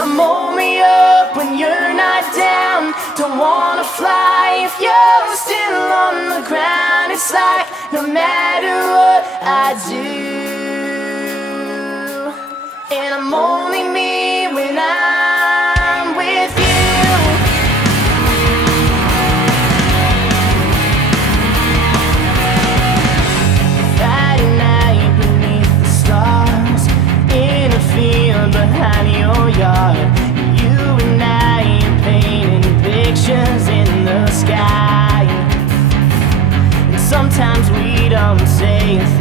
I'm only up when you're not down. Don't wanna fly if you're still on the ground. It's like no matter what I do, and I'm only me when I'm with you. Friday night beneath the stars, in a field behind your yard. You and I are painting pictures in the sky, and sometimes we don't say a thing.